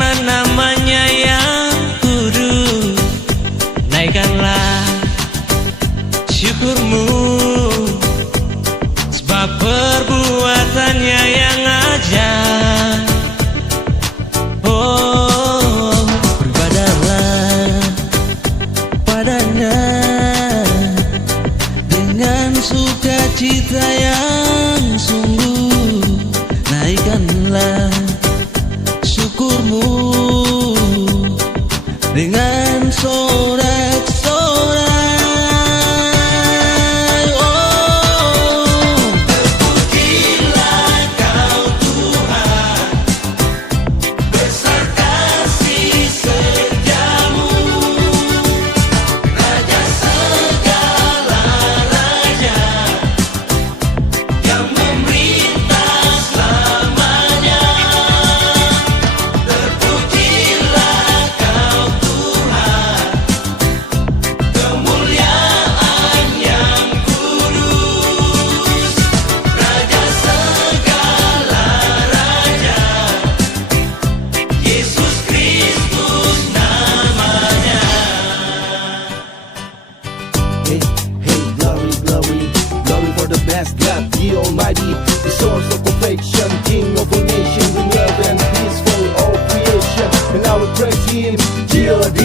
karena namanya yang kudus. Naikkanlah syukurmu, sebab perbuatannya yang ajaib. Oh, beribadahlah padanya dengan sukacita yang sungguh. Naikkanlah syukurmu dengan sorak-sorai. Oh, terpujilah Kau Tuhan, besar kasih setiamu, Raja segala raja yang memerintah selamanya. Terpujilah Kau Tuhan, kemuliaan yang kudus, Raja segala raja, Yesus Kristus namanya. Hey, hey, glory, glory, glory for the best God, the Almighty, the source of perfection, King of all nations, in love and peace for all creation. And I will praise Him, G.O.D.,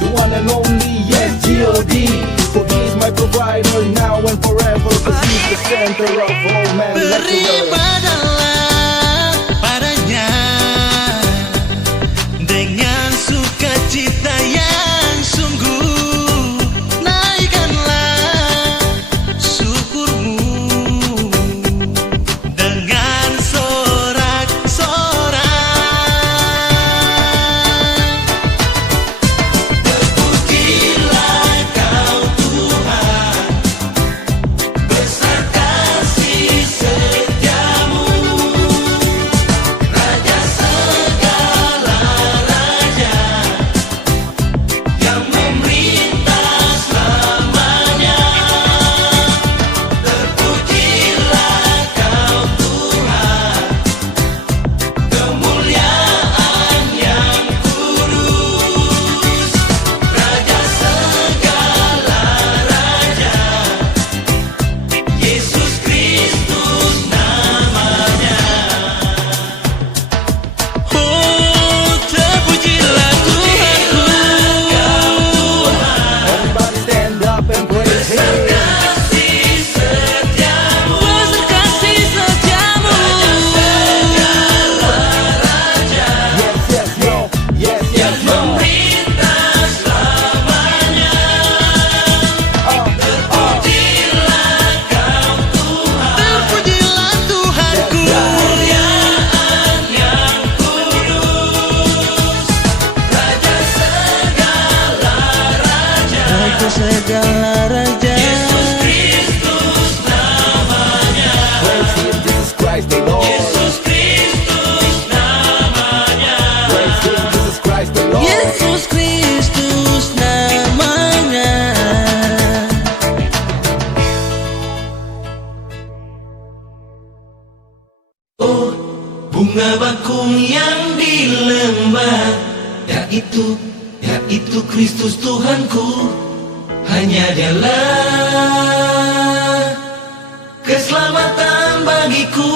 the one and only, yes, G.O.D., for He is my provider now and forever, cause He's the center of all man. Beribadahlah padanya dengan sukacita yang sungguh. Naikkanlah syukurmu dengan sorak-sorai. Terpujilah Kau Tuhan, besar kasih setiamu, Raja segala raja yang memerintah selamanya. Terpujilah Kau Tuhan, kemuliaan yang kudus, Raja segala raja, Yesus Kristus namanya. Oh, terpujilah Tuhanku, Everybody stand up and praise Him. kasih setiamu, besar kasih setiamu, Yes, yes, yo, yes, yes, yo. memerintah selamanya. Terpujilah Kau Tuhan, terpujilah Tuhanku, kemuliaan yang kudus, Raja segala raja, segala raja, Yesus Kristus namanya. Praise Him, Jesus Christ the Lord. Yesus Kristus namanya. Praise Him, Jesus Christ the Lord. Yesus Kristus namanya. Oh, bunga bakung yang di lembah, yaitu Kristus Tuhanku. Hanya Dialah keselamatan bagiku.